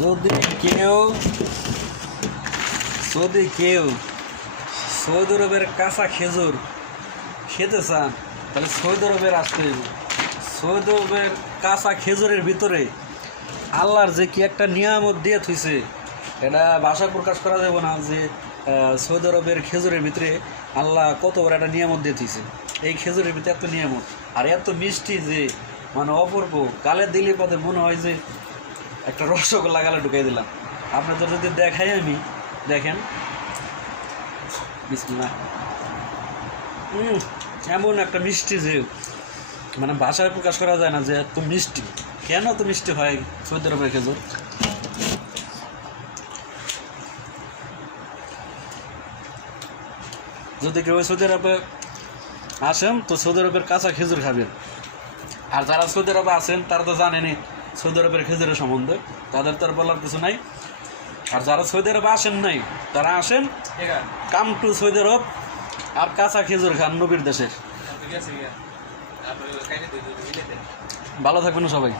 যদি কেউ সৌদি আরবের কাঁচা খেজুর খেতে চান তাহলে সৌদি আরবের আসতে হবে। সৌদি আরবের কাঁচা খেজুরের ভিতরে আল্লাহর যে কি একটা নিয়ামত দিয়ে থইছে, এটা ভাষা প্রকাশ করা যাবে না যে সৌদি আরবের খেজুরের ভিতরে আল্লাহ কত বড় একটা নিয়ামত দিয়ে থইছে। এই খেজুরের ভিতরে এত নিয়ামত আর এত মিষ্টি যে মানে অপূর্ব, গালে দিলে পথে মনে হয় যে একটা রসগোল্লা গালে ঢুকাই দিলাম। আপনাদের যদি দেখাই আমি, দেখেন বিসমিল্লাহ, এমন একটা মিষ্টি যে মানে ভাষায় প্রকাশ করা যায় না যে এত মিষ্টি। কেন এত মিষ্টি হয় সৌদি আরবের খেজুর? যদি কেউ সৌদি আরবে আসেন তো সৌদি আরবের কাঁচা খেজুর খাবেন। আর যারা সৌদি আরবে আসেন তারা তো জানেনি সৌদি আরবের খেজুরের সম্বন্ধে, তাদের তো আর বলার কিছু নাই। আর যারা সৌদি আরবে আসেন নাই তারা আসেন, কাম টু সৌদি আরব আর কাঁচা খেজুর খান নবীর দেশের। ভালো থাকবেন সবাই।